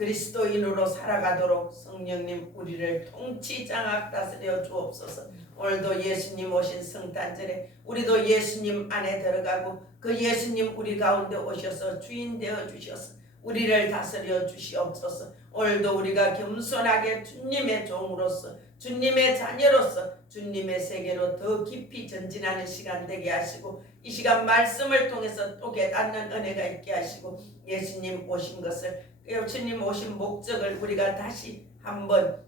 그리스도인으로 살아가도록 성령님 우리를 통치 장악 다스려 주옵소서. 오늘도 예수님 오신 성탄절에 우리도 예수님 안에 들어가고 그 예수님 우리 가운데 오셔서 주인 되어 주셔서 우리를 다스려 주시옵소서. 오늘도 우리가 겸손하게 주님의 종으로서 주님의 자녀로서 주님의 세계로 더 깊이 전진하는 시간 되게 하시고 이 시간 말씀을 통해서 또 깨닫는 은혜가 있게 하시고 예수님 오신 것을 주님 오신 목적을 우리가 다시 한번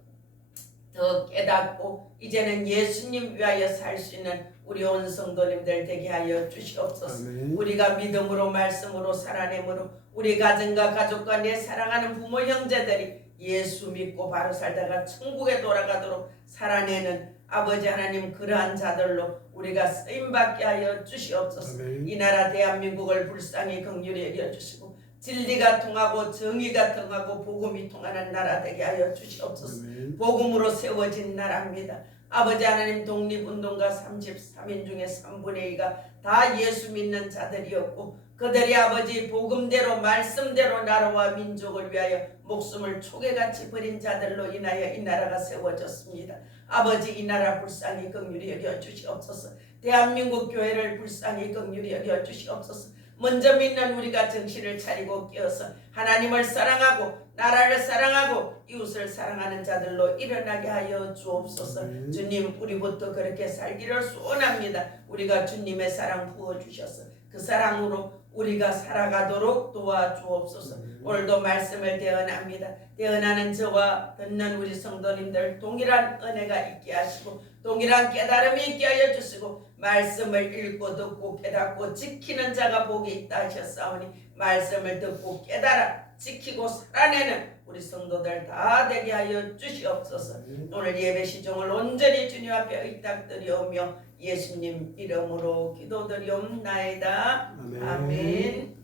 더 깨닫고 이제는 예수님 위하여 살 수 있는 우리 온 성도님들 되게 하여 주시옵소서. 아멘. 우리가 믿음으로 말씀으로 살아내므로 우리 가정과 가족과 내 사랑하는 부모 형제들이 예수 믿고 바로 살다가 천국에 돌아가도록 살아내는 아버지 하나님 그러한 자들로 우리가 쓰임받게 하여 주시옵소서. 아멘. 이 나라 대한민국을 불쌍히 긍휼히 여겨주시고 진리가 통하고 정의가 통하고 복음이 통하는 나라 되게 하여 주시옵소서. 아멘. 복음으로 세워진 나라입니다. 아버지 하나님 독립운동가 33인 중에 3분의 2가 다 예수 믿는 자들이었고 그들이 아버지 복음대로 말씀대로 나라와 민족을 위하여 목숨을 초계같이 버린 자들로 인하여 이 나라가 세워졌습니다. 아버지 이 나라 불쌍히 긍휼히 여겨 주시옵소서. 대한민국 교회를 불쌍히 긍휼히 여겨 주시옵소서. 먼저 믿는 우리가 정신을 차리고 깨어서 하나님을 사랑하고 나라를 사랑하고 이웃을 사랑하는 자들로 일어나게 하여 주옵소서. 주님 우리부터 그렇게 살기를 소원합니다. 우리가 주님의 사랑 부어주셔서 그 사랑으로 우리가 살아가도록 도와주옵소서. 오늘도 말씀을 대언합니다. 대언하는 저와 듣는 우리 성도님들 동일한 은혜가 있게 하시고 동일한 깨달음이 있게 하여 주시고 말씀을 읽고 듣고 깨닫고 지키는 자가 복이 있다 하셨사오니 말씀을 듣고 깨달아 지키고 살아내는 우리 성도들 다 되게 하여 주시옵소서. 오늘 예배 시종을 온전히 주님 앞에 의탁드리오며 예수님 이름으로 기도드리옵나이다. 아멘. 아멘.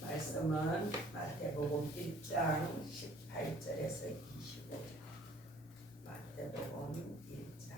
말씀은 마태복음 1장 18절에서 25절. 마태복음 1장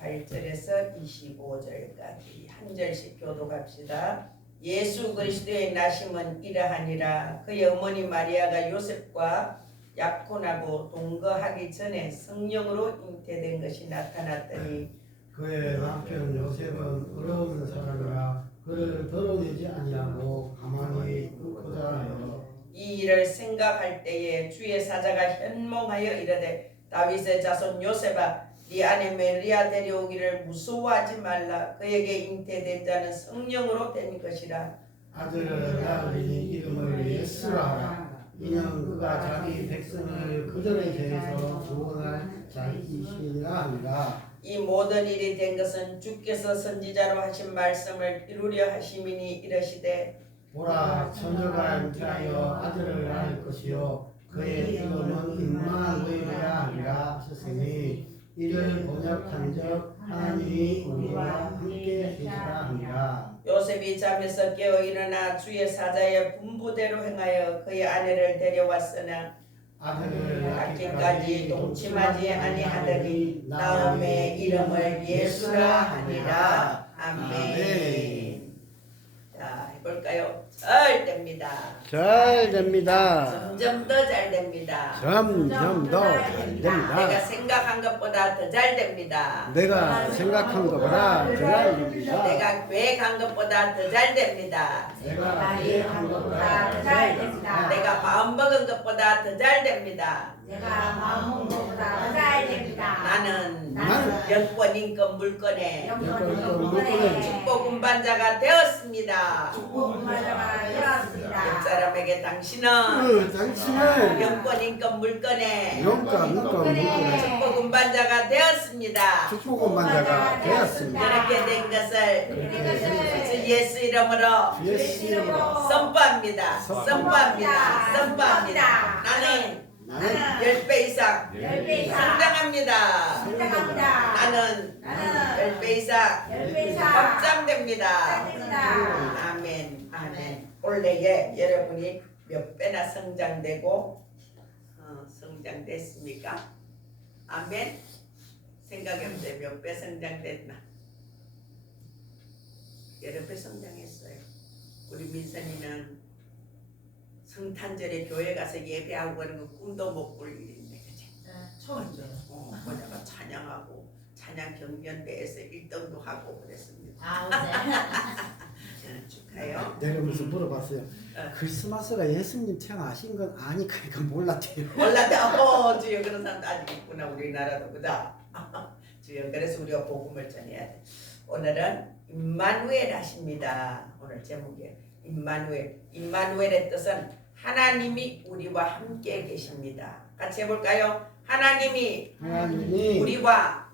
18절에서 25절까지 한 절씩 교독합시다. 예수 그리스도의 나심은 이러하니라. 그의 어머니 마리아가 요셉과 약혼하고 동거하기 전에 성령으로 잉태된 것이 나타났더니 그의 남편 요셉은 어려운 사람이라 그를 드러내지 아니하고 가만히 두고자 하여 이 일을 생각할 때에 주의 사자가 현몽하여 이르되 다윗의 자손 요셉아 네 아내 메리아 데려오기를 무서워하지 말라. 그에게 잉태된 자는 성령으로 된 것이라. 아들을 낳으리니 이름을 예수라 하라. 이는 그가 자기 백성을 그들의 죄에서 구원할 자이시니라 하니라. 이 모든 일이 된 것은 주께서 선지자로 하신 말씀을 이루려 하심이니 이르시되 보라 처녀가 잉태하여 아들을 낳을 것이요 그의 이름은 임마누엘이라 하리라 하셨으니 이를 번역한즉 하나님이 우리와 함께 계시라 하니라. 요셉이 잠에서 깨어 일어나 주의 사자의 분부대로 행하여 그의 아내를 데려왔으나 아들을 낳기까지 동침하지 아니하더니 나음의 이름을 예수라 하니라. 아멘. 자 해볼까요? 잘 됩니다. 잘 됩니다. 점점 더 잘 됩니다. 점점 더 잘 내가 됩니다. 생각한 것보다 더 잘 됩니다. 내가 생각한 것보다 더 잘 됩니다. 내가 계획한 것보다 더 잘 됩니다. 내가 계획한 것보다 더 잘 됩니다. 내가 마음먹은 것보다 더 잘 됩니다. 내가 마음 먹은 것보다 잘 됩니다. 나는 나는 영권 인권 물권에 영권에 축복 운반자가 되었습니다. 축복 맞아가 되었습니다. 옆사람에게 당신은 당신은 영권 인권 물권에 영권 물권에 축복 운반자가 되었습니다. 축복 운반자가 되었습니다. 그렇게 된 것을 주 예수 이름으로 예수 이름으로 선포합니다. 선포합니다. 선포합니다. 나는 나는 10배 이상 10배 이상 성장합니다. 성장합니다. 나는 나는 10배 이상 10배 이상 확장됩니다. 됩니다. 올해에 여러분이 몇 배나 성장되고 성장됐습니까? 아멘. 생각해보세요. 몇 배 성장됐나? 여러 배 성장했어요. 우리 민선이는 성탄절에 교회 가서 예배하고 그러는 거 꿈도 못 꿀 일인데, 그치? 처음이죠. 거기다가 찬양하고 찬양 경연대회에서 1등도 하고 그랬습니다. 축하해요. 내려오면서 물어봤어요. 크리스마스가 예수님 태어나신 건 아니까 몰랐대요. 몰랐다. 주여 그런 사람도 아직 있구나 우리나라도 그다. 주여 그래서 우리가 복음을 전해야 돼. 오늘은 임마누엘 하십니다. 오늘 제목이 임마누엘. 임마누엘의 뜻은 하나님이 우리와 함께 계십니다. 같이 해볼까요? 하나님이 우리와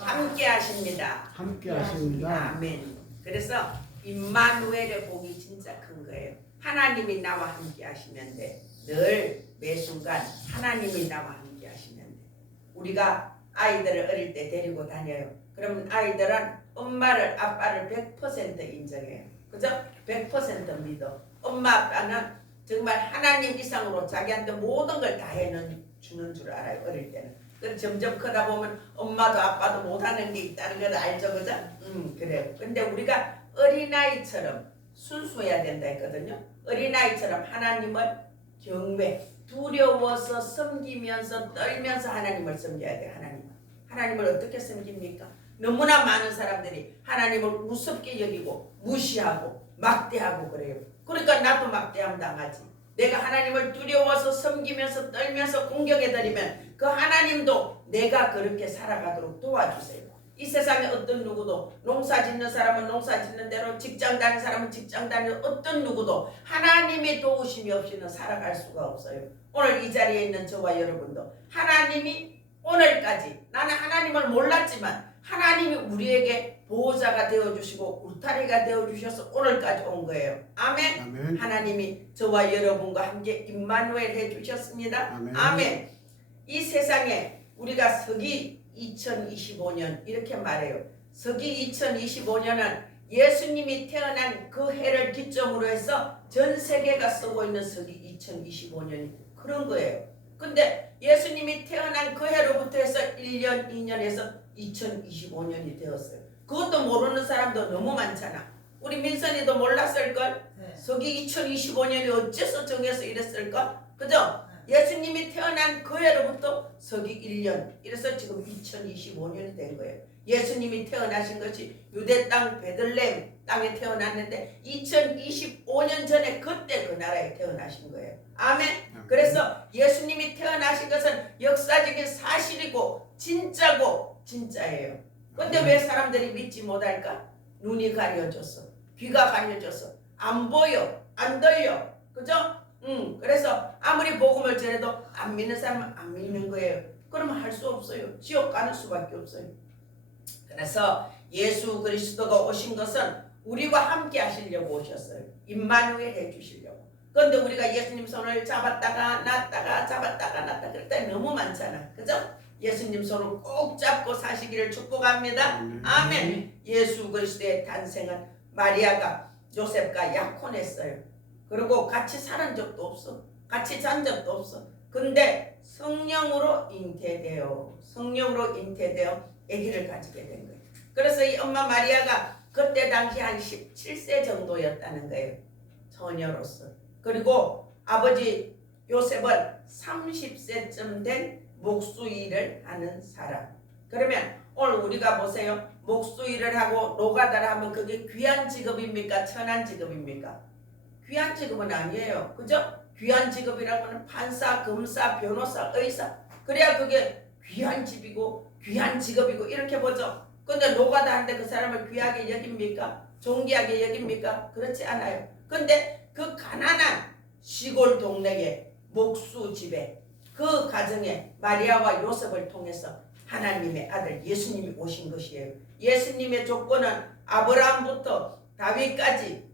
함께 하십니다. 함께 하십니다. 아멘. 그래서 임마누엘의 복이 진짜 큰 거예요. 하나님이 나와 함께 하시면 돼. 늘 매순간 하나님이 나와 함께 하시면 돼. 우리가 아이들을 어릴 때 데리고 다녀요. 그러면 아이들은 엄마를 아빠를 100% 인정해요. 그죠? 100% 믿어. 엄마 아빠는 정말 하나님 이상으로 자기한테 모든 걸 다 해주는 줄 알아요. 어릴 때는. 그래서 점점 크다 보면 엄마도 아빠도 못하는 게 있다는 걸 알죠. 그죠? 그래요. 근데 우리가 어린아이처럼 순수해야 된다 했거든요. 어린아이처럼 하나님을 경외, 두려워서 섬기면서 떨면서 하나님을 섬겨야 돼. 하나님을 어떻게 섬깁니까? 너무나 많은 사람들이 하나님을 우습게 여기고 무시하고 막대하고 그래요. 그러니까 나도 막대함 당하지. 내가 하나님을 두려워서 섬기면서 떨면서 공경해드리면 그 하나님도 내가 그렇게 살아가도록 도와주세요. 이 세상에 어떤 누구도 농사 짓는 사람은 농사 짓는 대로 직장 다니는 사람은 직장 다니는 어떤 누구도 하나님의 도우심이 없이는 살아갈 수가 없어요. 오늘 이 자리에 있는 저와 여러분도 하나님이 오늘까지 나는 하나님을 몰랐지만 하나님이 우리에게 보호자가 되어주시고 울타리가 되어주셔서 오늘까지 온 거예요. 아멘. 아멘. 하나님이 저와 여러분과 함께 임마누엘 해주셨습니다. 아멘. 이 세상에 우리가 서기 2025년 이렇게 말해요. 서기 2025년은 예수님이 태어난 그 해를 기점으로 해서 전 세계가 쓰고 있는 서기 2025년이 그런 거예요. 근데 예수님이 태어난 그 해로부터 해서 1년, 2년 해서 2025년이 되었어요. 그것도 모르는 사람도 너무 많잖아. 우리 민선이도 몰랐을걸? 서기 2025년이 어째서 정해서 이랬을까? 그죠? 예수님이 태어난 그 해로부터 서기 1년 이래서 지금 2025년이 된 거예요. 예수님이 태어나신 것이 유대 땅 베들레헴 땅에 태어났는데 2025년 전에 그때 그 나라에 태어나신 거예요. 아멘. 그래서 예수님이 태어나신 것은 역사적인 사실이고 진짜고 진짜예요. 근데 왜 사람들이 믿지 못할까? 눈이 가려졌어. 귀가 가려졌어. 안 보여. 안 들려. 그죠? 그래서 아무리 복음을 전해도 안 믿는 사람은 안 믿는 거예요. 그러면 할 수 없어요. 지옥 가는 수밖에 없어요. 그래서 예수 그리스도가 오신 것은 우리와 함께 하시려고 오셨어요. 임마누엘 해주시려고. 그런데 우리가 예수님 손을 잡았다가 놨다가 잡았다가 놨다가 그럴 때 너무 많잖아. 그죠? 예수님 손을 꼭 잡고 사시기를 축복합니다. 아멘. 예수 그리스도의 탄생은 마리아가 요셉과 약혼했어요. 그리고 같이 살은 적도 없어. 같이 잔 적도 없어. 근데 성령으로 잉태되어 아기를 가지게 된 거예요. 그래서 이 엄마 마리아가 그때 당시 한 17세 정도였다는 거예요. 처녀로서. 그리고 아버지 요셉은 30세쯤 된 목수일을 하는 사람. 그러면 오늘 우리가 보세요. 목수일을 하고 노가다를 하면 그게 귀한 직업입니까? 천한 직업입니까? 귀한 직업은 아니에요. 그죠? 귀한 직업이라고는 판사, 검사, 변호사, 의사. 그래야 그게 귀한 집이고 귀한 직업이고 이렇게 보죠. 근데 노가다 하는데 그 사람을 귀하게 여깁니까? 존귀하게 여깁니까? 그렇지 않아요. 근데 그 가난한 시골 동네의 목수 집에 그 가정에 마리아와 요셉을 통해서 하나님의 아들 예수님이 오신 것이에요. 예수님의 조건은 아브라함부터 다윗까지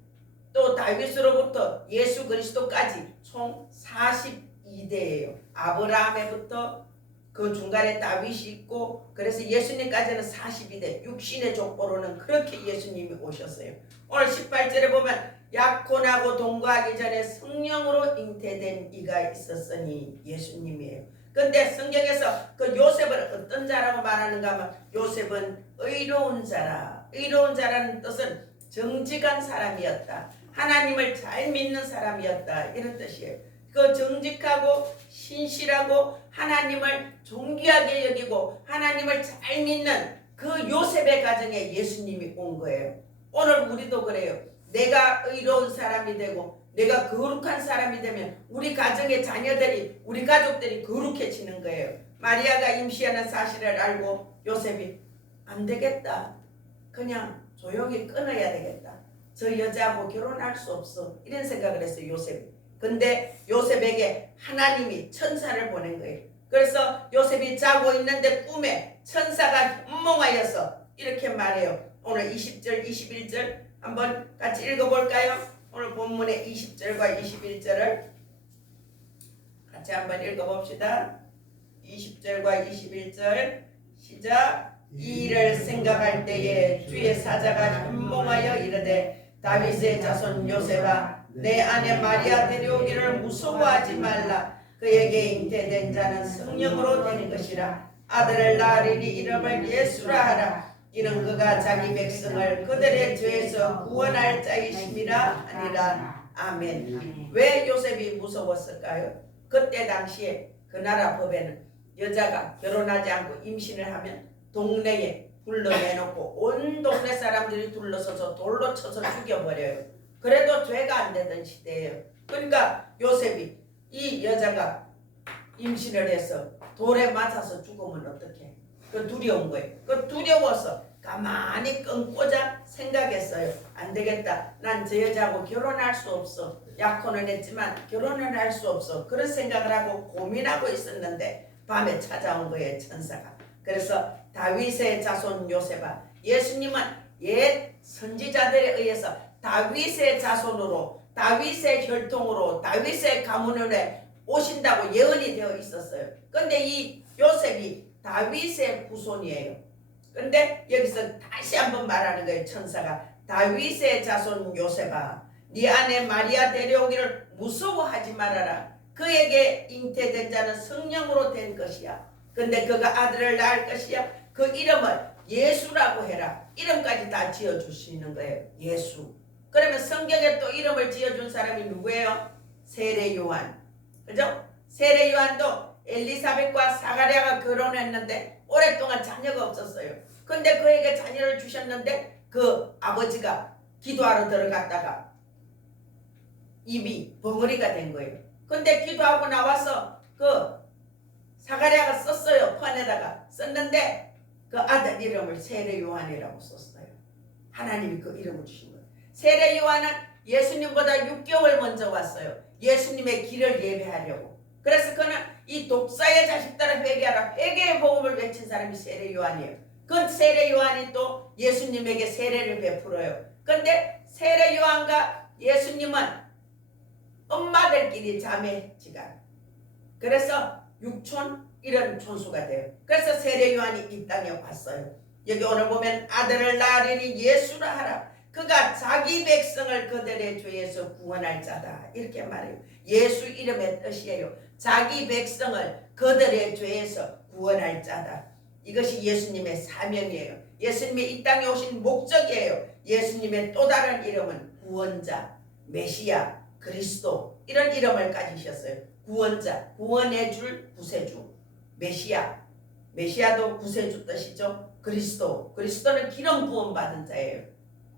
또 다윗으로부터 예수 그리스도까지 총 42대예요. 아브라함에부터 그 중간에 다윗이 있고 그래서 예수님까지는 42대 육신의 족보로는 그렇게 예수님이 오셨어요. 오늘 18절에 보면 약혼하고 동거 선거하기 전에 성령으로 잉태된 이가 있었으니 예수님이에요. 근데 성경에서 그 요셉을 어떤 자라고 말하는가 하면 요셉은 의로운 자라. 의로운 자라는 뜻은 정직한 사람이었다. 하나님을 잘 믿는 사람이었다. 이런 뜻이에요. 그 정직하고 신실하고 하나님을 존귀하게 여기고 하나님을 잘 믿는 그 요셉의 가정에 예수님이 온 거예요. 오늘 우리도 그래요. 내가 의로운 사람이 되고 내가 거룩한 사람이 되면 우리 가정의 자녀들이 우리 가족들이 거룩해지는 거예요. 마리아가 임시하는 사실을 알고 요셉이 안 되겠다. 그냥 조용히 끊어야 되겠다. 저 여자하고 결혼할 수 없어. 이런 생각을 했어요. 요셉이. 근데 요셉에게 하나님이 천사를 보낸 거예요. 그래서 요셉이 자고 있는데 꿈에 천사가 현몽하여서 이렇게 말해요. 오늘 20절 21절 한번 같이 읽어볼까요? 오늘 본문의 20절과 21절을 같이 한번 읽어봅시다. 20절과 21절 시작. 이 일을 생각할 때에 주의 사자가 현몽하여 이르되 다윗의 자손 요셉아 내 아내 마리아 데려오기를 무서워하지 말라. 그에게 잉태된 자는 성령으로 된 것이라. 아들을 낳으리니 이름을 예수라 하라. 이는 그가 자기 백성을 그들의 죄에서 구원할 자이심이라 하니라. 아멘. 왜 요셉이 무서웠을까요? 그때 당시에 그 나라 법에는 여자가 결혼하지 않고 임신을 하면 동네에 불러내놓고 온 동네 사람들이 둘러서서 돌로 쳐서 죽여버려요. 그래도 죄가 안 되던 시대예요. 그러니까 요셉이 이 여자가 임신을 해서 돌에 맞아서 죽으면 어떡해? 그 두려운 거예요. 그 두려워서 가만히 끊고자 생각했어요. 안 되겠다. 난 저 여자하고 결혼할 수 없어. 약혼은 했지만 결혼은 할 수 없어. 그런 생각을 하고 고민하고 있었는데 밤에 찾아온 거예요. 천사가. 그래서 다윗의 자손 요셉아, 예수님은 옛 선지자들에 의해서 다윗의 자손으로 다윗의 혈통으로 다윗의 가문으로 오신다고 예언이 되어 있었어요. 근데 이 요셉이 다윗의 후손이에요. 근데 여기서 다시 한번 말하는 거예요. 천사가 다윗의 자손 요셉아 네 아내 마리아 데려오기를 무서워하지 말아라. 그에게 잉태된 자는 성령으로 된 것이야. 근데 그가 아들을 낳을 것이야. 그 이름을 예수라고 해라. 이름까지 다 지어주시는 거예요. 예수. 그러면 성경에 또 이름을 지어준 사람이 누구예요? 세례 요한. 그죠? 세례 요한도 엘리사벳과 사가랴가 결혼했는데 오랫동안 자녀가 없었어요. 근데 그에게 자녀를 주셨는데 그 아버지가 기도하러 들어갔다가 입이 벙어리가 된 거예요. 근데 기도하고 나와서 그 사가랴가 썼어요. 판에다가 썼는데 그 아들 이름을 세례 요한이라고 썼어요. 하나님이 그 이름을 주신 거예요. 세례 요한은 예수님보다 6개월 먼저 왔어요. 예수님의 길을 예배하려고. 그래서 그는 이 독사의 자식들을 회개하라. 회개의 복음을 외친 사람이 세례 요한이에요. 그 세례 요한이 또 예수님에게 세례를 베풀어요. 근데 세례 요한과 예수님은 엄마들끼리 자매지간. 그래서 육촌 이런 촌수가 돼요. 그래서 세례 요한이 이 땅에 왔어요. 여기 오늘 보면 아들을 낳으리니 예수라 하라. 그가 자기 백성을 그들의 죄에서 구원할 자다. 이렇게 말해요. 예수 이름의 뜻이에요. 자기 백성을 그들의 죄에서 구원할 자다. 이것이 예수님의 사명이에요. 예수님이 이 땅에 오신 목적이에요. 예수님의 또 다른 이름은 구원자, 메시아, 그리스도 이런 이름을 가지셨어요. 구원자, 구원해 줄 구세주. 메시아, 메시아도 구세주 뜻이죠. 그리스도, 그리스도는 기름 부음 받은 자예요.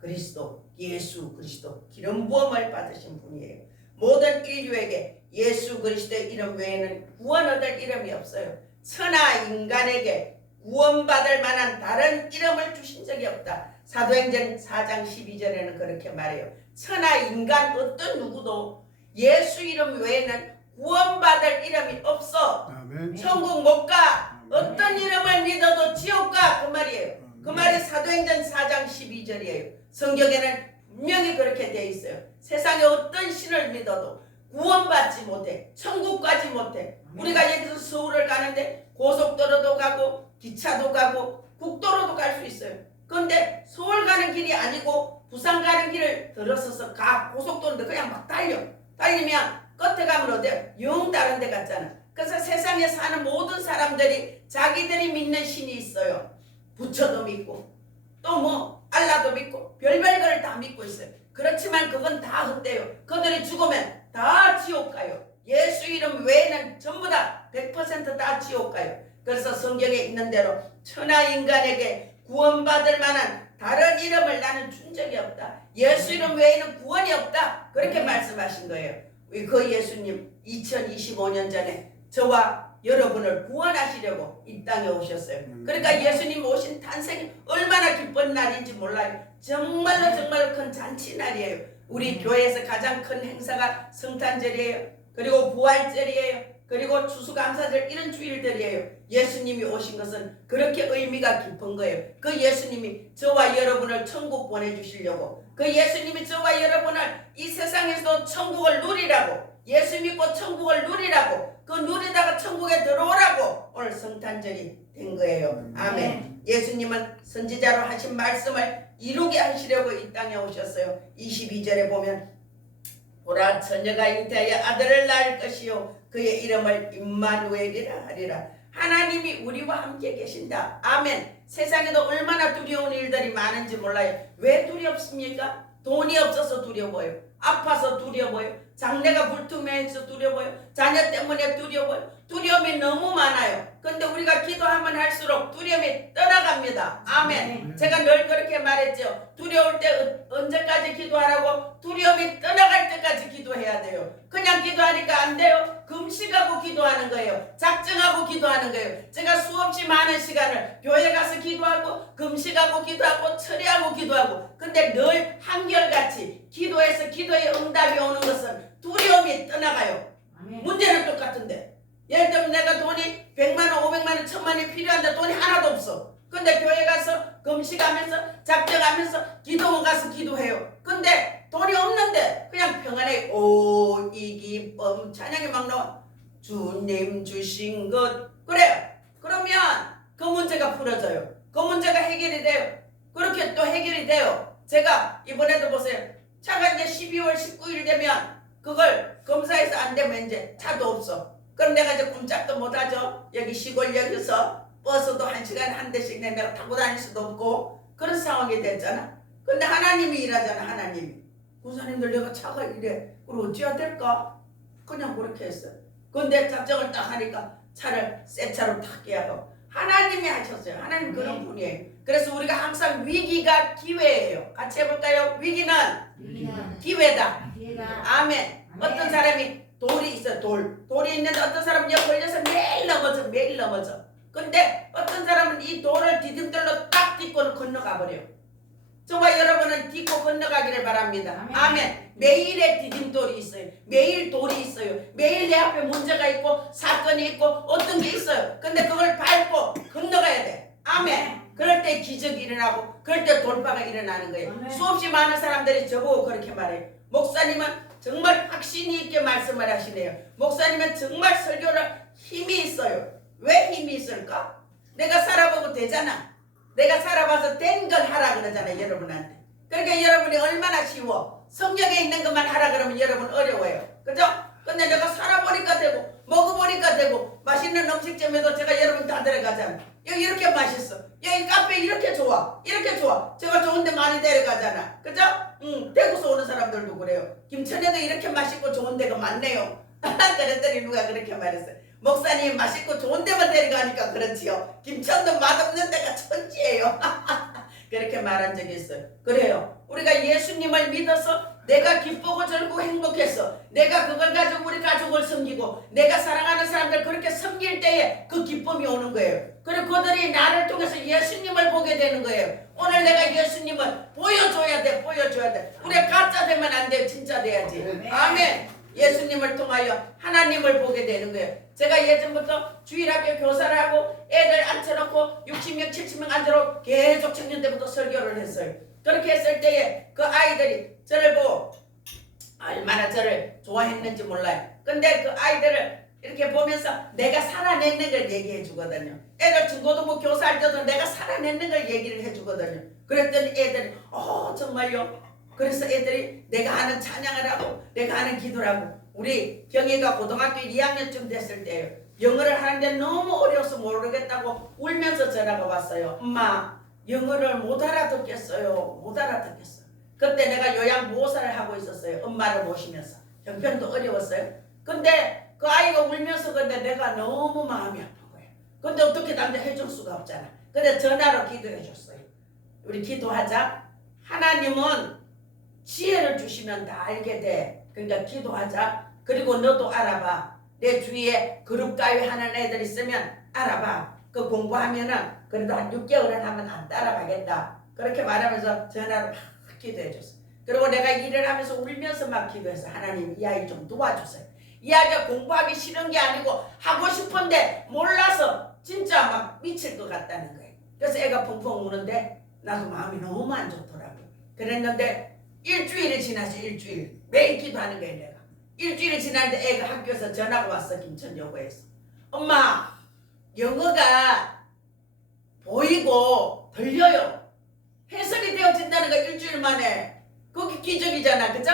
그리스도, 예수 그리스도 기름 부음을 받으신 분이에요. 모든 인류에게 예수 그리스도의 이름 외에는 구원 얻을 이름이 없어요. 천하 인간에게 구원받을 만한 다른 이름을 주신 적이 없다. 사도행전 4장 12절에는 그렇게 말해요. 천하 인간 어떤 누구도 예수 이름 외에는 구원받을 이름이 없어. 아멘. 천국 못 가. 어떤 이름을 믿어도 지옥 가. 그 말이에요. 그 말이 사도행전 4장 12절이에요. 성경에는 분명히 그렇게 되어 있어요. 세상에 어떤 신을 믿어도 구원받지 못해. 천국 가지 못해. 우리가 여기서 서울을 가는데 고속도로도 가고 기차도 가고 국도로도 갈 수 있어요. 그런데 서울 가는 길이 아니고 부산 가는 길을 들어서서 가 고속도로인데 그냥 막 달리면 끝에 가면 어때요? 영 다른 데 갔잖아. 그래서 세상에 사는 모든 사람들이 자기들이 믿는 신이 있어요. 부처도 믿고 또 뭐 알라도 믿고 별별 걸 다 믿고 있어요. 그렇지만 그건 다 헛돼요. 그들이 죽으면 다 지옥 가요. 예수 이름 외에는 전부 다 100% 지옥 가요. 그래서 성경에 있는 대로 천하 인간에게 구원받을 만한 다른 이름을 나는 준 적이 없다. 예수 이름 외에는 구원이 없다. 그렇게 말씀하신 거예요. 그 예수님 2025년 전에 저와 여러분을 구원하시려고 이 땅에 오셨어요. 그러니까 예수님 오신 탄생이 얼마나 기쁜 날인지 몰라요. 정말로 큰 잔치날이에요. 우리 교회에서 가장 큰 행사가 성탄절이에요. 그리고 부활절이에요. 그리고 추수감사절 이런 주일들이에요. 예수님이 오신 것은 그렇게 의미가 깊은 거예요. 그 예수님이 저와 여러분을 천국 보내주시려고, 그 예수님이 저와 여러분을 이 세상에서 천국을 누리라고, 예수 믿고 천국을 누리라고, 그 누리다가 천국에 들어오라고 오늘 성탄절이 된 거예요. 아멘. 예수님은 선지자로 하신 말씀을 이루게 하시려고 이 땅에 오셨어요. 22절에 보면 보라 처녀가 잉태하여 아들을 낳을 것이요 그의 이름을 임마누엘이라 하리라. 하나님이 우리와 함께 계신다. 아멘. 세상에도 얼마나 두려운 일들이 많은지 몰라요. 왜 두렵습니까? 돈이 없어서 두려워요. 아파서 두려워요. 장래가 불투명해서 두려워요. 자녀 때문에 두려워요. 두려움이 너무 많아요. 근데 우리가 기도하면 할수록 두려움이 떠나갑니다. 아멘. 제가 늘 그렇게 말했죠. 두려울 때 언제까지 기도하라고? 두려움이 떠나갈 때까지 기도해야 돼요. 그냥 기도하니까 안 돼요. 금식하고 기도하는 거예요. 작정하고 기도하는 거예요. 제가 수없이 많은 시간을 교회 가서 기도하고 금식하고 기도하고 처리하고 기도하고, 근데 늘 한결같이 기도해서 기도의 응답이 오는 것은 두려움이 떠나가요. 문제는 똑같은데, 예를 들면 내가 돈이 100만 원, 500만 원, 1000만 원이 필요한데 돈이 하나도 없어. 근데 교회 가서 금식하면서 작정하면서 기도원 가서 기도해요. 근데 돈이 없는데 그냥 평안해. 오 이 기쁨 찬양이 막 나와. 주님 주신 것. 그래요. 그러면 그 문제가 풀어져요. 그 문제가 해결이 돼요. 그렇게 또 해결이 돼요. 제가 이번에도 보세요. 차가 이제 12월 19일 되면 그걸 검사해서 안 되면 이제 차도 없어. 그럼 내가 이제 꼼짝도 못하죠. 여기 시골역에서 버스도 1시간에 한 대씩 내가 타고 다닐 수도 없고 그런 상황이 됐잖아. 근데 하나님이 일하잖아. 하나님이. 구사님들 내가 차가 이래. 그럼 어찌해야 될까? 그냥 그렇게 했어요. 근데 작정을 딱 하니까 차를 새 차로 타게 하고 하나님이 하셨어요. 하나님 그런 분이에요. 그래서 우리가 항상 위기가 기회예요. 같이 해볼까요? 위기는 기회다. 아멘. 어떤 사람이 돌이 있어. 돌이 있는데 어떤 사람은 여기 걸려서 매일 넘어져. 근데 어떤 사람은 이 돌을 디딤돌로 딱 딛고는 건너가 버려요. 저와 여러분은 딛고 건너가기를 바랍니다. 아멘. 매일의 디딤돌이 있어요. 매일 돌이 있어요. 매일 내 앞에 문제가 있고 사건이 있고 어떤 게 있어요. 근데 그걸 밟고 건너가야 돼. 아멘. 그럴 때 기적이 일어나고 그럴 때 돌파가 일어나는 거예요. 수없이 많은 사람들이 저보고 그렇게 말해요. 목사님은 정말 확신이 있게 말씀을 하시네요. 목사님은 정말 설교를 힘이 있어요. 왜 힘이 있을까? 내가 살아보고 되잖아. 내가 살아봐서 된 걸 하라 그러잖아요. 여러분한테. 그러니까 여러분이 얼마나 쉬워. 성경에 있는 것만 하라 그러면 여러분 어려워요. 그죠? 근데 내가 살아보니까 되고 먹어보니까 되고 맛있는 음식점에도 제가 여러분 다 들어가잖아. 여기 이렇게 맛있어. 여기 카페 이렇게 좋아. 이렇게 좋아. 제가 좋은데 많이 데려가잖아. 그죠? 대구서 오는 사람들도 그래요. 김천에도 이렇게 맛있고 좋은 데가 많네요. 그랬더니 누가 그렇게 말했어요. 목사님 맛있고 좋은 데만 데려가니까 그렇지요. 김천도 맛없는 데가 천지예요. 그렇게 말한 적이 있어요. 그래요. 우리가 예수님을 믿어서 내가 기쁘고 즐거고 행복해서 내가 그걸 가지고 우리 가족을 섬기고 내가 사랑하는 사람들 그렇게 섬길 때에 그 기쁨이 오는 거예요. 그리고 그들이 나를 통해서 예수님을 보게 되는 거예요. 오늘 내가 예수님을 보여줘야 돼. 우리가 가짜 되면 안 돼. 진짜 돼야지. 아멘. 예수님을 통하여 하나님을 보게 되는 거예요. 제가 예전부터 주일학교 교사를 하고 애들 앉혀놓고 60명 70명 앉혀놓고 계속 청년 때부터 설교를 했어요. 그렇게 했을 때에 그 아이들이 저를 보고 얼마나 저를 좋아했는지 몰라요. 근데 그 아이들을 이렇게 보면서 내가 살아냈는 걸 얘기해 주거든요. 애들 중고등부 교사할 때도 내가 살아냈는 걸 얘기를 해 주거든요. 그랬더니 애들이 정말요? 그래서 애들이 내가 하는 찬양을 하고 내가 하는 기도를 하고 우리 경희가 고등학교 2학년쯤 됐을 때요. 영어를 하는데 너무 어려워서 모르겠다고 울면서 전화가 왔어요. 엄마 영어를 못 알아듣겠어요. 못 알아듣겠어요. 그때 내가 요양보호사를 하고 있었어요. 엄마를 모시면서. 형편도 어려웠어요. 근데 그 아이가 울면서 근데 내가 너무 마음이 아픈 거예요. 근데 어떻게 남자 해줄 수가 없잖아. 근데 전화로 기도해 줬어요. 우리 기도하자. 하나님은 지혜를 주시면 다 알게 돼. 그러니까 기도하자. 그리고 너도 알아봐. 내 주위에 그룹 가위 하는 애들 있으면 알아봐. 그 공부하면은 그래도 한 6개월은 하면 안 따라가겠다. 그렇게 말하면서 전화로 막 기도해 줬어요. 그리고 내가 일을 하면서 울면서 막 기도해서 하나님 이 아이 좀 도와주세요. 이 아이가 공부하기 싫은 게 아니고 하고 싶은데 몰라서 진짜 막 미칠 것 같다는 거예요. 그래서 애가 펑펑 우는데 나도 마음이 너무 안 좋더라고요. 그랬는데 일주일이 지나서 일주일 매일 기도하는 거예요. 내가 일주일이 지났는데 애가 학교에서 전화가 왔어. 김천여고에서. 엄마 영어가 보이고 들려요. 해석이 되어진다는 거 일주일 만에. 그게 기적이잖아. 그죠?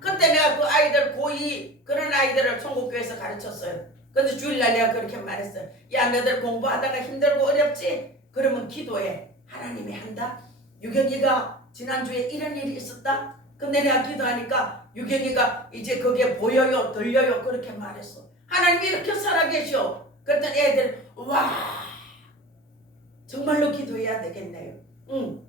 그때 내가 그 아이들 고2 그런 아이들을 천국교회에서 가르쳤어요. 근데 주일날 내가 그렇게 말했어요. 야 너들 공부하다가 힘들고 어렵지? 그러면 기도해. 하나님이 한다. 유경이가 지난주에 이런 일이 있었다. 근데 내가 기도하니까 유경이가 이제 그게 보여요 들려요 그렇게 말했어. 하나님이 이렇게 살아계셔. 그랬더니 애들 와 정말로 기도해야 되겠네요.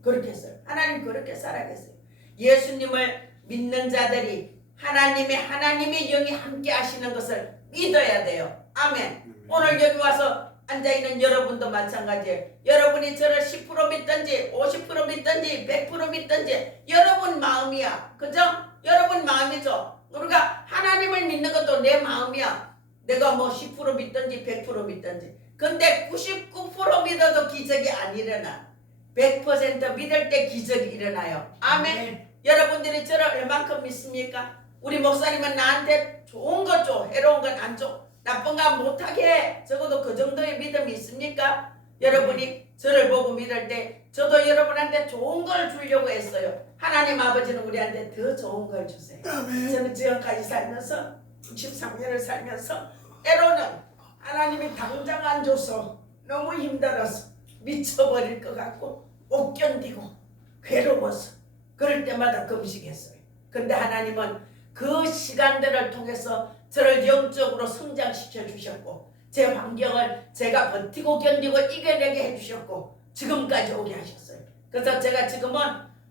그렇게 했어요. 하나님 그렇게 살아계세요. 예수님을 믿는 자들이 하나님의 영이 함께 하시는 것을 믿어야 돼요. 아멘. 오늘 여기 와서 앉아있는 여러분도 마찬가지예요. 여러분이 저를 10% 믿든지 50% 믿든지 100% 믿든지 여러분 마음이야. 그죠? 여러분 마음이죠. 우리가 하나님을 믿는 것도 내 마음이야. 내가 뭐 10% 믿든지 100% 믿든지. 근데 99% 믿어도 기적이 안 일어나. 100% 믿을 때 기적이 일어나요. 아멘. 여러분들이 저를 얼만큼 믿습니까? 우리 목사님은 나한테 좋은 거 줘. 해로운 건 안 줘. 나쁜 거 못하게 해. 적어도 그 정도의 믿음이 있습니까? 여러분이 저를 보고 믿을 때 저도 여러분한테 좋은 걸 주려고 했어요. 하나님 아버지는 우리한테 더 좋은 걸 주세요. 저는 지금까지 살면서 63년을 살면서 때로는 하나님이 당장 안 줘서 너무 힘들어서 미쳐버릴 것 같고 못 견디고 괴로워서 그럴 때마다 금식했어요. 근데 하나님은 그 시간들을 통해서 저를 영적으로 성장시켜 주셨고 제 환경을 제가 버티고 견디고 이겨내게 해주셨고 지금까지 오게 하셨어요. 그래서 제가 지금은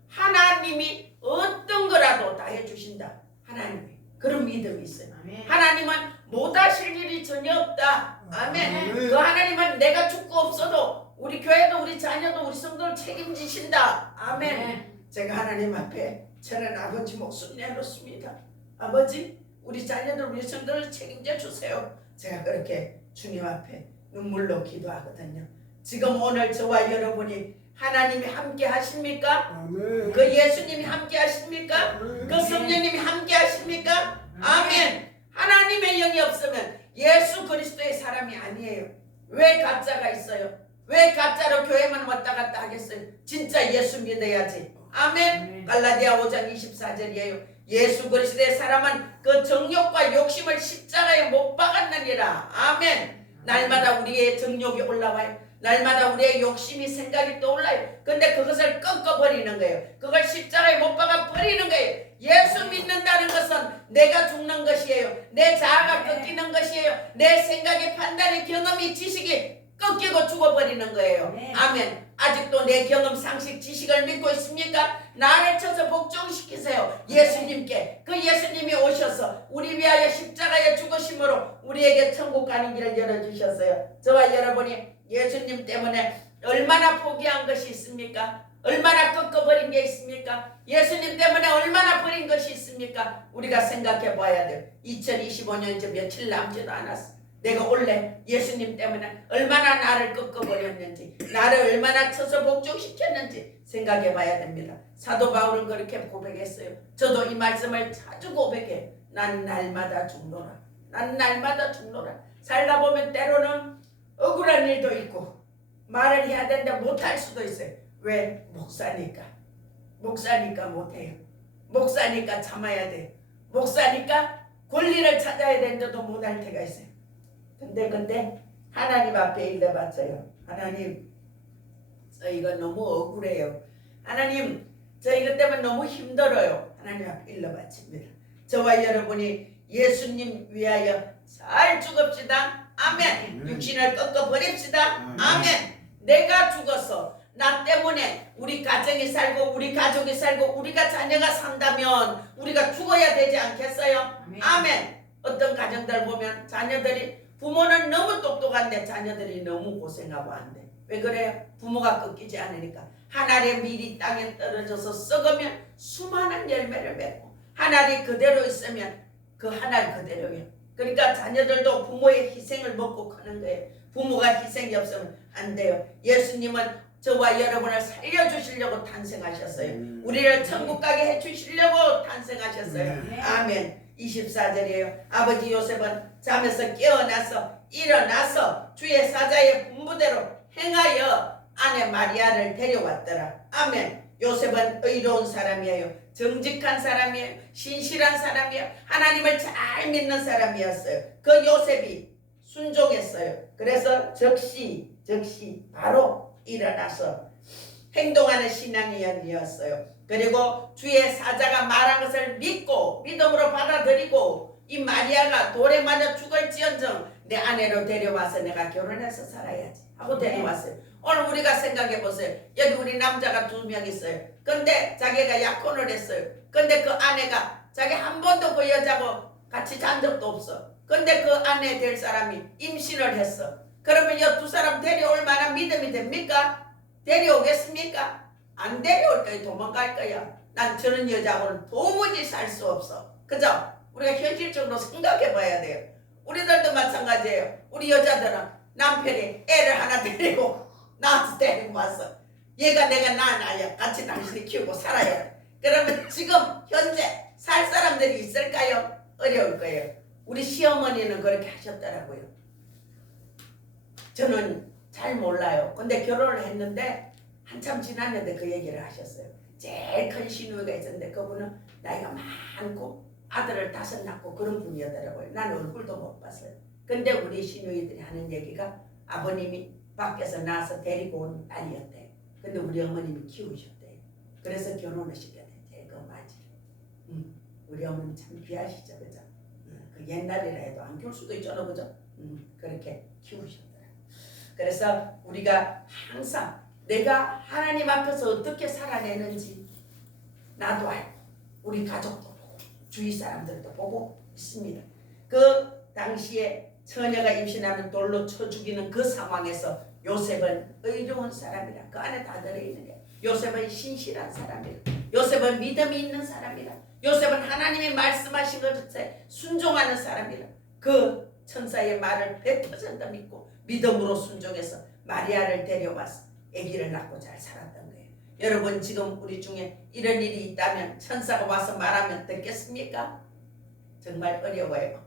하나님이 어떤 거라도 다 해주신다. 하나님이 그런 믿음이 있어요. 하나님은 못하실 일이 전혀 없다. 아멘. 그 하나님은 내가 죽고 없어도 우리 교회도 우리 자녀도 우리 성도를 책임지신다. 아멘. 제가 하나님 앞에 저는 아버지 목숨 내놓습니다. 아버지 우리 자녀들 우리 성도를 책임져 주세요. 제가 그렇게 주님 앞에 눈물로 기도하거든요. 지금 오늘 저와 여러분이 하나님이 함께 하십니까? 아멘. 그 예수님이 함께 하십니까? 그 성령님이 함께 하십니까? 아멘. 하나님의 영이 없으면 예수 그리스도의 사람이 아니에요. 왜 가짜가 있어요? 왜 가짜로 교회만 왔다 갔다 하겠어요? 진짜 예수 믿어야지. 아멘. 갈라디아 5장 24절이에요. 예수 그리스도의 사람은 그 정욕과 욕심을 십자가에 못 박았느니라. 아멘. 날마다 우리의 정욕이 올라와요. 날마다 우리의 욕심이 생각이 떠올라요. 근데 그것을 꺾어버리는 거예요. 그걸 십자가에 못 박아 버리는 거예요. 예수 믿는다는 것은 내가 죽는 것이에요. 내 자아가 꺾이는 것이에요. 내 생각의 판단의 경험이 지식이 꺾이고 죽어버리는 거예요. 아멘. 아직도 내 경험, 상식, 지식을 믿고 있습니까? 나를 쳐서 복종시키세요. 예수님께. 그 예수님이 오셔서 우리 위하여 십자가에 죽으심으로 우리에게 천국 가는 길을 열어주셨어요. 저와 여러분이 예수님 때문에 얼마나 포기한 것이 있습니까? 얼마나 꺾어버린 게 있습니까? 예수님 때문에 얼마나 버린 것이 있습니까? 우리가 생각해 봐야 돼요. 2025년 이제 며칠 남지도 않았어. 내가 원래 예수님 때문에 얼마나 나를 꺾어버렸는지, 나를 얼마나 쳐서 복종시켰는지 생각해 봐야 됩니다. 사도 바울은 그렇게 고백했어요. 저도 이 말씀을 자주 고백해. 난 날마다 죽노라. 난 날마다 죽노라. 살다 보면 때로는 억울한 일도 있고 말을 해야 되는데 못할 수도 있어요. 왜? 목사니까. 목사니까 못해요. 목사니까 참아야 돼요. 목사니까 권리를 찾아야 되는데도 못할 때가 있어요. 근데 하나님 앞에 일러봤어요. 하나님, 저희가 너무 억울해요. 하나님, 저 이것 때문에 너무 힘들어요. 하나님 앞에 일러바칩니다. 저와 여러분이 예수님 위하여 잘 죽읍시다. 아멘. 육신을 꺾어버립시다. 아멘. 내가 죽어서 나 때문에 우리 가정이 살고 우리 가족이 살고 우리가 자녀가 산다면 우리가 죽어야 되지 않겠어요? 아멘. 어떤 가정들 보면 자녀들이 부모는 너무 똑똑한데 자녀들이 너무 고생하고 안 돼. 왜 그래요? 부모가 꺾이지 않으니까. 한 알의 밀이 땅에 떨어져서 썩으면 수많은 열매를 맺고 한 알이 그대로 있으면 그 한 알 그대로예요. 그러니까 자녀들도 부모의 희생을 먹고 크는 거예요. 부모가 희생이 없으면 안 돼요. 예수님은 저와 여러분을 살려주시려고 탄생하셨어요. 우리를 천국 가게 해주시려고 탄생하셨어요. 아멘. 24절이에요. 아버지 요셉은 잠에서 깨어나서 일어나서 주의 사자의 분부대로 행하여 아내 마리아를 데려왔더라. 아멘. 요셉은 의로운 사람이에요. 정직한 사람이에요. 신실한 사람이에요. 하나님을 잘 믿는 사람이었어요. 그 요셉이 순종했어요. 그래서 즉시 바로 일어나서 행동하는 신앙인이었어요. 그리고 주의 사자가 말한 것을 믿고 믿음으로 받아들이고 이 마리아가 돌에 맞아 죽을지언정 내 아내로 데려와서 내가 결혼해서 살아야지 하고 데려왔어요. 오늘 우리가 생각해 보세요. 여기 우리 남자가 2명 있어요. 근데 자기가 약혼을 했어요. 근데 그 아내가 자기 한 번도 그 여자하고 같이 잔 적도 없어. 근데 그 아내 될 사람이 임신을 했어. 그러면 이 2사람 데려올 만한 믿음이 됩니까? 데려오겠습니까? 안 데려올 거야. 도망갈 거야. 난 저런 여자하고는 도무지 살 수 없어. 그죠? 우리가 현실적으로 생각해 봐야 돼요. 우리들도 마찬가지예요. 우리 여자들은 남편이 애를 하나 데리고 나한테 데리고 왔어. 얘가 내가 낳아야 같이 당신이 키우고 살아야 돼. 그러면 지금 현재 살 사람들이 있을까요? 어려울 거예요. 우리 시어머니는 그렇게 하셨더라고요. 저는 잘 몰라요. 근데 결혼을 했는데 한참 지났는데 그 얘기를 하셨어요. 제일 큰 시누이가 있었는데 그분은 나이가 많고 아들을 5 낳고 그런 분이었더라고요. 난 얼굴도 못 봤어요. 근데 우리 시누이들이 하는 얘기가 아버님이 밖에서 나와서 데리고 온 딸이었대요. 근데 우리 어머님이 키우셨대요. 그래서 결혼을 시켰대요. 그 맞지. 우리 어머님 참 귀하시죠, 그죠? 그 옛날이라 해도 안 키울 수도 있잖아, 그죠? 그렇게 키우셨더라고요. 그래서 우리가 항상 내가 하나님 앞에서 어떻게 살아내는지 나도 알고 우리 가족도 보고 주위 사람들도 보고 있습니다. 그 당시에 처녀가 임신하면 돌로 쳐 죽이는 그 상황에서 요셉은 의로운 사람이라 그 안에 다 들어있는 거예요. 요셉은 신실한 사람이라. 요셉은 믿음이 있는 사람이라. 요셉은 하나님이 말씀하신 것에 순종하는 사람이라. 그 천사의 말을 100% 믿고 믿음으로 순종해서 마리아를 데려와서 아기를 낳고 잘 살았던 거예요. 여러분 지금 우리 중에 이런 일이 있다면 천사가 와서 말하면 듣겠습니까? 정말 어려워요.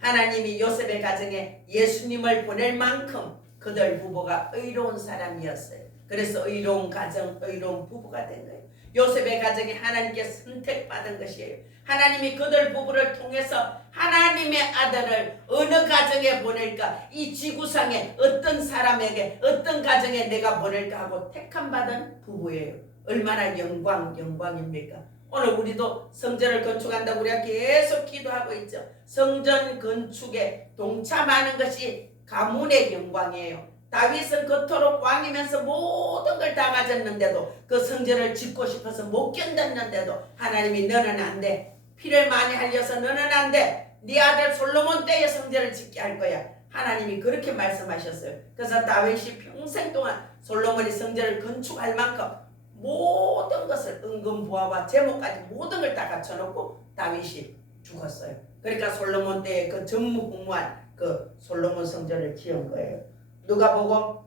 하나님이 요셉의 가정에 예수님을 보낼 만큼 그들 부부가 의로운 사람이었어요. 그래서 의로운 가정, 의로운 부부가 된 거예요. 요셉의 가정이 하나님께 선택받은 것이에요. 하나님이 그들 부부를 통해서 하나님의 아들을 어느 가정에 보낼까, 이 지구상에 어떤 사람에게 어떤 가정에 내가 보낼까 하고 택함받은 부부예요. 얼마나 영광입니까? 오늘 우리도 성전을 건축한다고 우리가 계속 기도하고 있죠. 성전 건축에 동참하는 것이 가문의 영광이에요. 다윗은 그토록 왕이면서 모든 걸 다 가졌는데도 그 성전을 짓고 싶어서 못 견뎠는데도 하나님이 너는 안 돼. 피를 많이 흘려서 너는 안 돼. 네 아들 솔로몬 때에 성전을 짓게 할 거야. 하나님이 그렇게 말씀하셨어요. 그래서 다윗이 평생 동안 솔로몬이 성전을 건축할 만큼 모든 것을 은금부화와 제목까지 모든 걸 다 갖춰놓고 다윗이 죽었어요. 그러니까 솔로몬 때에 그 전무후무한 그 솔로몬 성전을 지은 거예요. 누가복음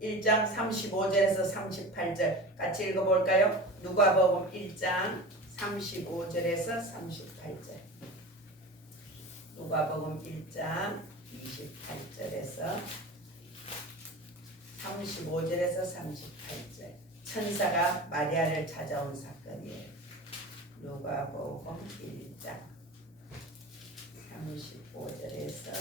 1장 35절에서 38절 같이 읽어볼까요? 누가복음 1장 35절에서 38절. 누가복음 1장 28절에서 35절에서 38절 천사가 마리아를 찾아온 사건이에요. 누가복음 1장 35절에서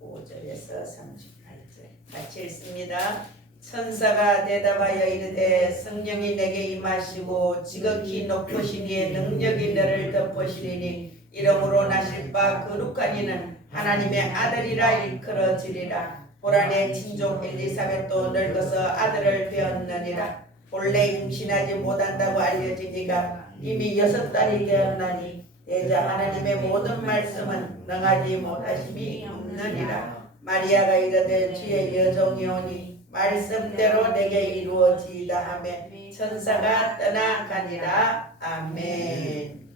35절에서 38절 같이 읽습니다. 천사가 대답하여 이르되 성령이 내게 임하시고 지극히 높으신 이의 능력이 너를 덮으시리니 이러므로 나실 바 거룩한 이는 하나님의 아들이라 일컬어지리라. 보라 내 친족 엘리사벳도 늙어서 아들을 배었느니라. 본래 임신하지 못한다고 알려지니가 이미 6달이 되었나니 대자 하나님의 모든 말씀은 능하지 못하심이 없느니라. 마리아가 이르되 주의 여종이 오니 말씀대로 내게 이루어지이다 하며 천사가 떠나가니라. 아멘.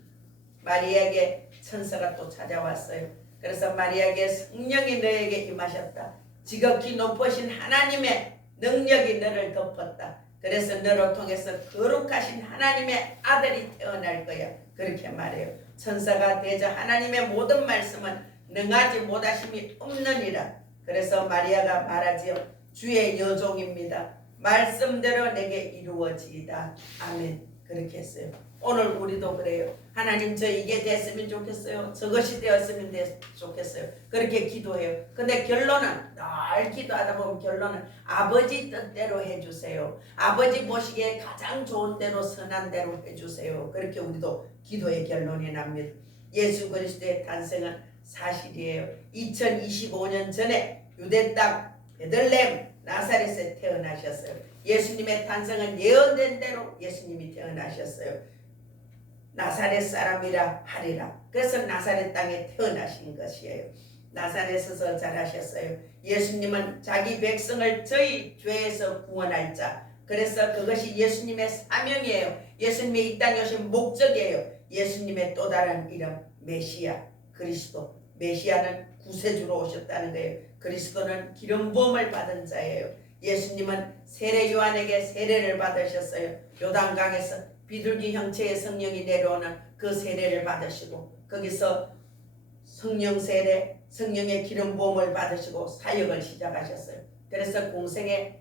마리아에게 천사가 또 찾아왔어요. 그래서 마리아에게 성령이 너에게 임하셨다. 지극히 높으신 하나님의 능력이 너를 덮었다. 그래서 너로 통해서 거룩하신 하나님의 아들이 태어날 거야. 그렇게 말해요. 천사가 대저 하나님의 모든 말씀은 능하지 못하심이 없느니라. 그래서 마리아가 말하지요. 주의 여종입니다. 말씀대로 내게 이루어지이다. 아멘. 그렇게 했어요. 오늘 우리도 그래요. 하나님 저 이게 됐으면 좋겠어요. 저것이 되었으면 좋겠어요. 그렇게 기도해요. 근데 결론은 늘 기도하다 보면 결론은 아버지 뜻대로 해주세요. 아버지 보시기에 가장 좋은 대로 선한 대로 해주세요. 그렇게 우리도 기도의 결론이 납니다. 예수 그리스도의 탄생은 사실이에요. 2025년 전에 유대 땅 베들레헴 나사렛에 태어나셨어요. 예수님의 탄생은 예언된 대로 예수님이 태어나셨어요. 나사렛 사람이라 하리라. 그래서 나사렛 땅에 태어나신 것이에요. 나사렛에서 자라셨어요. 예수님은 자기 백성을 저희 죄에서 구원할 자. 그래서 그것이 예수님의 사명이에요. 예수님이 이 땅에 오신 목적이에요. 예수님의 또 다른 이름 메시아 그리스도. 메시아는 구세주로 오셨다는 거예요. 그리스도는 기름 부음을 받은 자예요. 예수님은 세례 요한에게 세례를 받으셨어요. 요단강에서 비둘기 형체의 성령이 내려오는 그 세례를 받으시고 거기서 성령 세례, 성령의 기름 부음을 받으시고 사역을 시작하셨어요. 그래서 공생에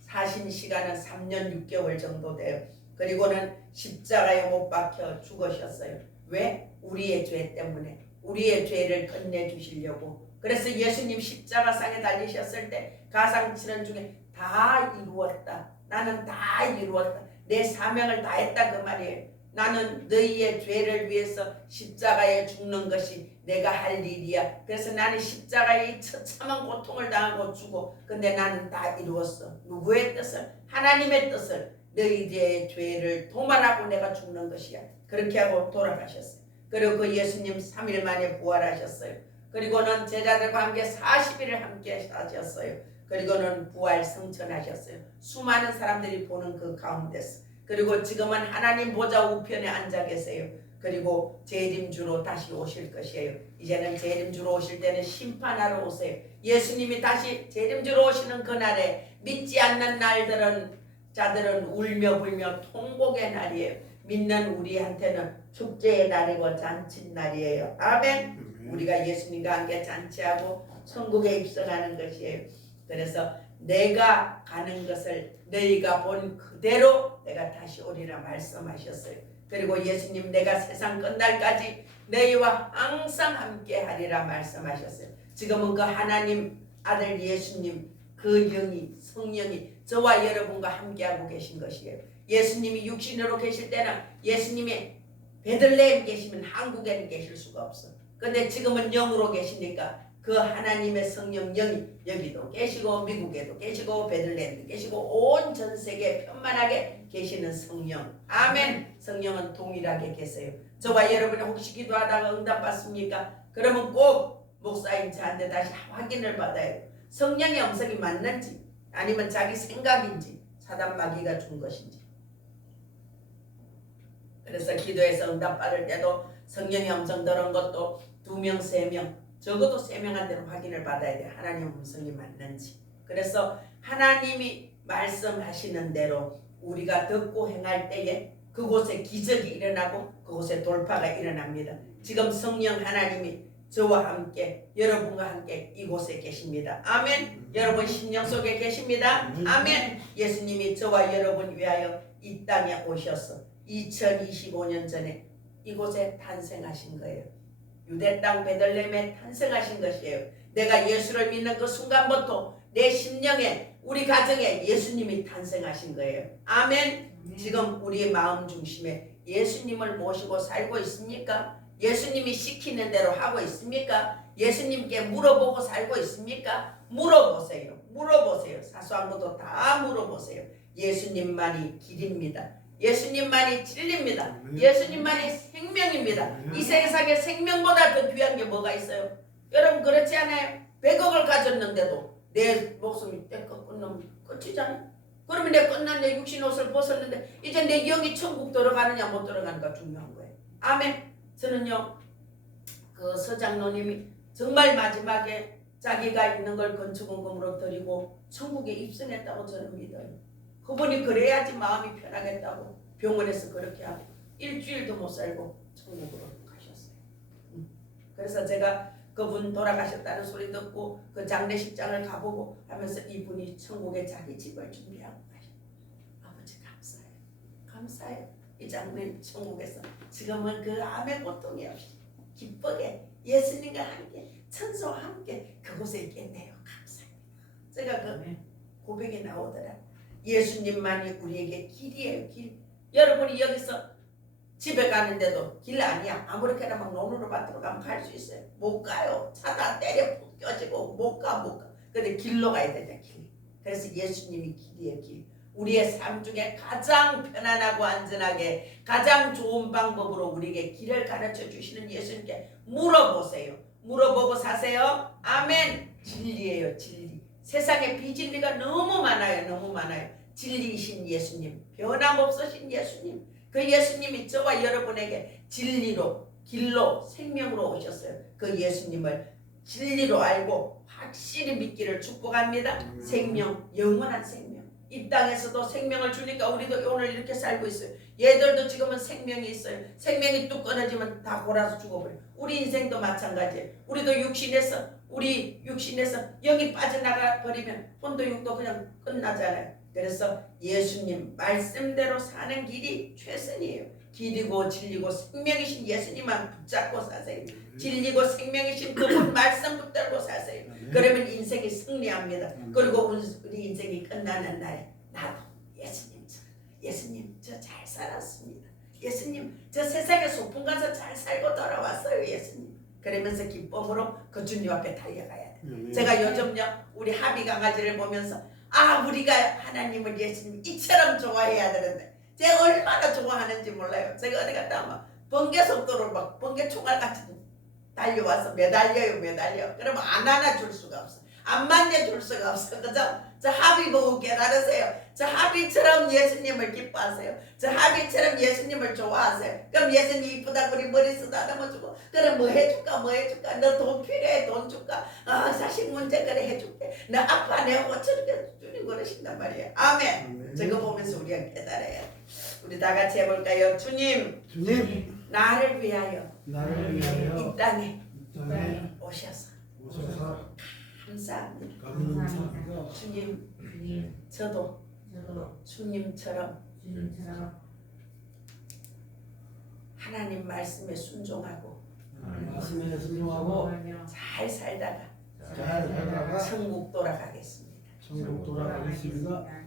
사신 시간은 3년 6개월 정도 돼요. 그리고는 십자가에 못 박혀 죽으셨어요. 왜? 우리의 죄 때문에. 우리의 죄를 끝내주시려고. 그래서 예수님 십자가상에 달리셨을 때 가상 치는 중에 다 이루었다. 나는 다 이루었다. 내 사명을 다 했다 그 말이에요. 나는 너희의 죄를 위해서 십자가에 죽는 것이 내가 할 일이야. 그래서 나는 십자가에 이 처참한 고통을 당하고 죽어. 근데 나는 다 이루었어. 누구의 뜻을? 하나님의 뜻을. 너희의 죄를 도말하고 내가 죽는 것이야. 그렇게 하고 돌아가셨어요. 그리고 그 예수님 3일 만에 부활하셨어요. 그리고는 제자들과 함께 40일을 함께 하셨어요. 그리고는 부활 성천하셨어요. 수많은 사람들이 보는 그 가운데서. 그리고 지금은 하나님 보좌 우편에 앉아 계세요. 그리고 재림주로 다시 오실 것이에요. 이제는 재림주로 오실 때는 심판하러 오세요. 예수님이 다시 재림주로 오시는 그날에 믿지 않는 자들은 울며 불며 통곡의 날이에요. 믿는 우리한테는 축제의 날이고 잔치 날이에요. 아멘. 우리가 예수님과 함께 잔치하고 천국에 입성하는 것이에요. 그래서 내가 가는 것을 너희가 본 그대로 내가 다시 오리라 말씀하셨어요. 그리고 예수님 내가 세상 끝날까지 너희와 항상 함께 하리라 말씀하셨어요. 지금은 그 하나님 아들 예수님 그 영이 성령이 저와 여러분과 함께하고 계신 것이에요. 예수님이 육신으로 계실 때는 예수님이 베들레헴 계시면 한국에는 계실 수가 없어. 근데 지금은 영으로 계시니까 그 하나님의 성령 영이 여기도 계시고 미국에도 계시고 베들레헴도 계시고 온 전 세계에 편만하게 계시는 성령. 아멘. 성령은 동일하게 계세요. 저와 여러분이 혹시 기도하다가 응답받습니까? 그러면 꼭 목사인 저한테 다시 확인을 받아야 돼요. 성령의 음성이 맞는지 아니면 자기 생각인지 사단 마귀가 준 것인지. 그래서 기도해서 응답받을 때도 성령의 음성 들은 것도 2명, 3명 적어도 3명한테는 확인을 받아야 돼. 하나님 음성이 맞는지. 그래서 하나님이 말씀하시는 대로 우리가 듣고 행할 때에 그곳에 기적이 일어나고 그곳에 돌파가 일어납니다. 지금 성령 하나님이 저와 함께 여러분과 함께 이곳에 계십니다. 아멘. 여러분 심령 속에 계십니다. 아멘. 예수님이 저와 여러분 위하여 이 땅에 오셔서 2025년 전에 이곳에 탄생하신 거예요. 유대 땅 베들레헴에 탄생하신 것이에요. 내가 예수를 믿는 그 순간부터 내 심령에 우리 가정에 예수님이 탄생하신 거예요. 아멘. 지금 우리의 마음 중심에 예수님을 모시고 살고 있습니까? 예수님이 시키는 대로 하고 있습니까? 예수님께 물어보고 살고 있습니까? 물어보세요. 물어보세요. 사소한 것도 다 물어보세요. 예수님만이 길입니다. 예수님만이 진리입니다. 예수님만이 생명입니다. 이 세상에 생명보다 더 귀한 게 뭐가 있어요? 여러분 그렇지 않아요? 100억을 가졌는데도 내 목숨이 떼껏 끝나면 끝이잖아요. 그러면 내 끝난 내 육신 옷을 벗었는데 이제 내 영이 천국 들어가느냐 못 들어가는가 중요한 거예요. 아멘. 저는요 그 서장로님이 정말 마지막에 자기가 있는 걸 건축원금으로 드리고 천국에 입성했다고 저는 믿어요. 그분이 그래야지 마음이 편하겠다고 병원에서 그렇게 하고 일주일도 못 살고 천국으로 가셨어요. 그래서 제가 그분 돌아가셨다는 소리 듣고 그 장례식장을 가보고 하면서 이분이 천국에 자기 집을 준비하고 가셨어요. 아버지 감사해요. 감사해요. 이 장로님 천국에서 지금은 그 암의 고통이 없이 기쁘게 예수님과 함께 천사와 함께 그곳에 있겠네요. 감사합니다. 제가 그 고백이 나오더라. 예수님만이 우리에게 길이에요. 길. 여러분이 여기서 집에 가는데도 길 아니야. 아무렇게나 막 논으로 밭으로 가면 갈 수 있어요. 못 가요. 차다 때려 껴지고 못 가. 근데 길로 가야 되잖아. 길. 그래서 예수님이 길이에요. 길. 우리의 삶 중에 가장 편안하고 안전하게 가장 좋은 방법으로 우리에게 길을 가르쳐 주시는 예수님께 물어보세요. 물어보고 사세요. 아멘. 진리예요. 진리. 세상에 비진리가 너무 많아요. 너무 많아요. 진리이신 예수님, 변함없으신 예수님, 그 예수님이 저와 여러분에게 진리로, 길로, 생명으로 오셨어요. 그 예수님을 진리로 알고 확실히 믿기를 축복합니다. 생명, 영원한 생명. 이 땅에서도 생명을 주니까 우리도 오늘 이렇게 살고 있어요. 얘들도 지금은 생명이 있어요. 생명이 뚝 끊어지면 다 골아서 죽어버려요. 우리 인생도 마찬가지예요. 우리 육신에서 영이 빠져나가 버리면 혼도 육도 그냥 끝나잖아요. 그래서 예수님 말씀대로 사는 길이 최선이에요. 길이고 진리고 생명이신 예수님만 붙잡고 사세요. 진리고 생명이신 그분 말씀 붙들고 사세요. 그러면 인생이 승리합니다. 그리고 우리 인생이 끝나는 날에 나도 예수님 저 잘 살았습니다. 예수님 저 세상에 소풍 가서 잘 살고 돌아왔어요. 예수님. 그러면서 기쁨으로 그 주님 앞에 달려가야 돼요. 제가 요즘요 우리 하비 강아지를 보면서 우리가 하나님을 예수님 이처럼 좋아해야 되는데 제가 얼마나 좋아하는지 몰라요. 제가 어디 갔다 막 번개 속도로 막 번개 총알같이 달려와서 매달려. 그러면 안 안아줄 수가 없어. 안 만져줄 수가 없어. 그죠? 저 하비 보고 깨달으세요. 저 하비처럼 예수님을 기뻐하세요. 저 하비처럼 예수님을 좋아하세요. 그럼 예수님 이쁘다고 우리 머리 쓰다듬어주고 그럼 뭐 해줄까? 너 돈 필요해? 돈 줄까? 자식 문제 그래 해줄게. 너 아빠 내가 고쳐줄게. 주님 그러신단 말이에요. 아멘. 저거 보면서 우리가 깨달아야 돼. 우리 다 같이 해볼까요? 주님 나를 위하여 이 땅에 오셔서 감사합니다. 주님 저도 주님처럼 하나님 말씀에 순종하고 잘 살다가 천국 돌아가겠습니다.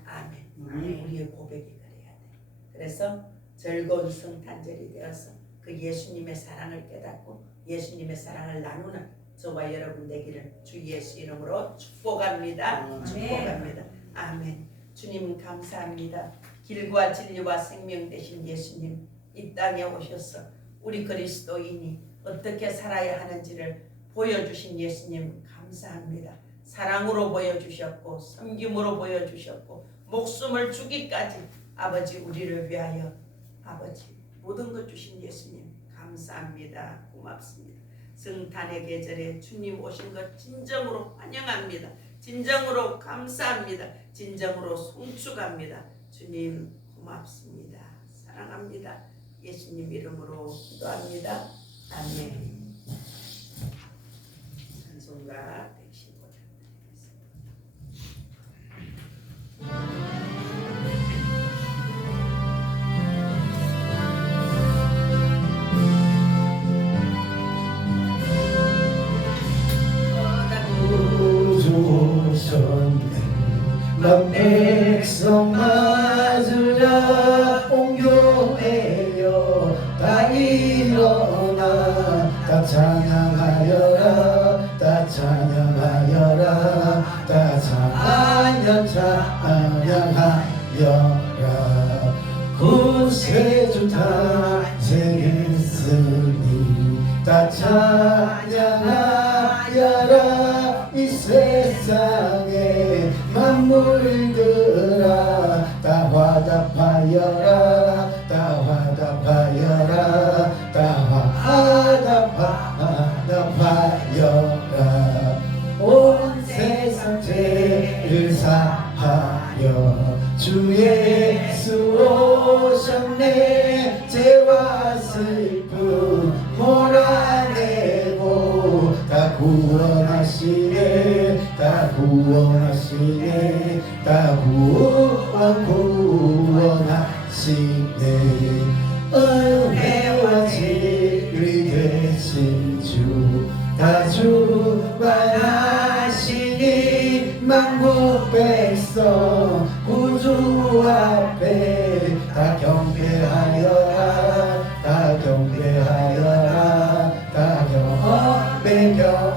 아멘. 우리의 고백이 그래야 돼. 그래서 즐거운 성탄절이 되어서 그 예수님의 사랑을 깨닫고 예수님의 사랑을 나누는 저와 여러분 되기를 주 예수 이름으로 축복합니다. 축복합니다. 아멘. 주님 감사합니다. 길과 진리와 생명 되신 예수님 이 땅에 오셔서 우리 그리스도인이 어떻게 살아야 하는지를 보여주신 예수님 감사합니다. 사랑으로 보여주셨고 섬김으로 보여주셨고 목숨을 주기까지 아버지 우리를 위하여 아버지 모든 것 주신 예수님 감사합니다. 고맙습니다. 성탄의 계절에 주님 오신 것 진정으로 환영합니다. 진정으로 감사합니다. 진정으로 송축합니다. 주님 고맙습니다. 사랑합니다. 예수님 이름으로 기도합니다. 아멘. 찬송가 115장 드리겠습니다. 구주셨네 난 백성 맞으려 옹교회여 다 일어나 다 찬양하여라 다 찬양하여라 다 찬양하여라 구세주 탄생했으니 다 찬양하여라 이 세상에 만물들아 다 화답하여라 다 화답하여라 다 화답하여라 온 세상 죄를 사하여 주 예수 오셨네 죄와 슬픔 몰아내고 다 구원하시네 다 구원하시네 다 구원하시네 은혜와 진리 되신 주 다 주관하시니 만국 백성 구주 앞에 다 경배하여라 다 경배하여라 다 경배하여라.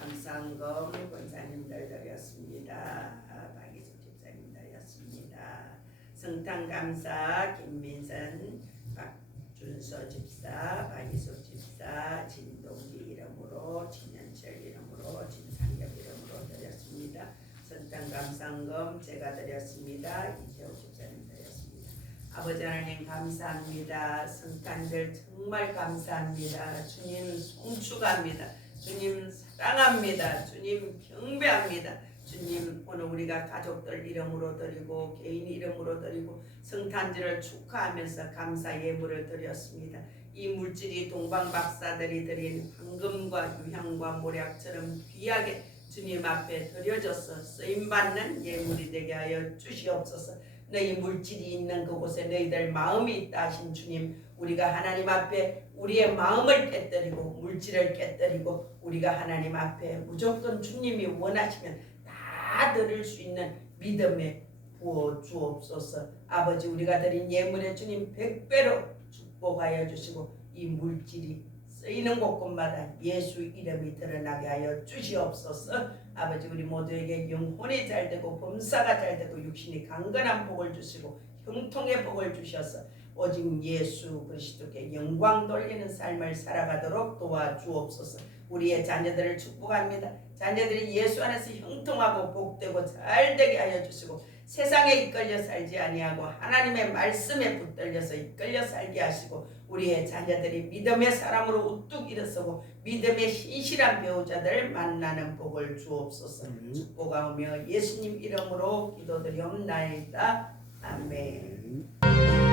감상금 권사님들 드렸습니다. 박이숙 집사님 드렸습니다. 성탄감사 김민선 박준서 집사 박이숙 집사 진동기 이름으로 진현철 이름으로 진상엽 이름으로 드렸습니다. 성탄감상금 제가 드렸습니다. 이재호 집사님 드렸습니다. 아버지 하나님 감사합니다. 성탄절 정말 감사합니다. 주님 송축합니다. 주님 사랑합니다. 주님 경배합니다. 주님 오늘 우리가 가족들 이름으로 드리고 개인 이름으로 드리고 성탄절을 축하하면서 감사 예물을 드렸습니다. 이 물질이 동방박사들이 드린 황금과 유향과 모략처럼 귀하게 주님 앞에 드려져서 쓰임받는 예물이 되게 하여 주시옵소서. 너희 물질이 있는 그곳에 너희들 마음이 있다 하신 주님, 우리가 하나님 앞에 우리의 마음을 깨뜨리고 물질을 깨뜨리고 우리가 하나님 앞에 무조건 주님이 원하시면 다 드릴 수 있는 믿음에 부어 주옵소서. 아버지 우리가 드린 예물에 주님 100배로 축복하여 주시고 이 물질이 쓰이는 곳곳마다 예수 이름이 드러나게 하여 주시옵소서. 아버지 우리 모두에게 영혼이 잘되고 범사가 잘되고 육신이 강건한 복을 주시고 형통의 복을 주셔서 오직 예수 그리스도께 영광 돌리는 삶을 살아가도록 도와주옵소서. 우리의 자녀들을 축복합니다. 자녀들이 예수 안에서 형통하고 복되고 잘되게 하여 주시고 세상에 이끌려 살지 아니하고 하나님의 말씀에 붙들려서 이끌려 살게 하시고 우리의 자녀들이 믿음의 사람으로 우뚝 일어서고 믿음의 신실한 배우자들을 만나는 복을 주옵소서. 축복하며 예수님 이름으로 기도드리옵나이다. 아멘.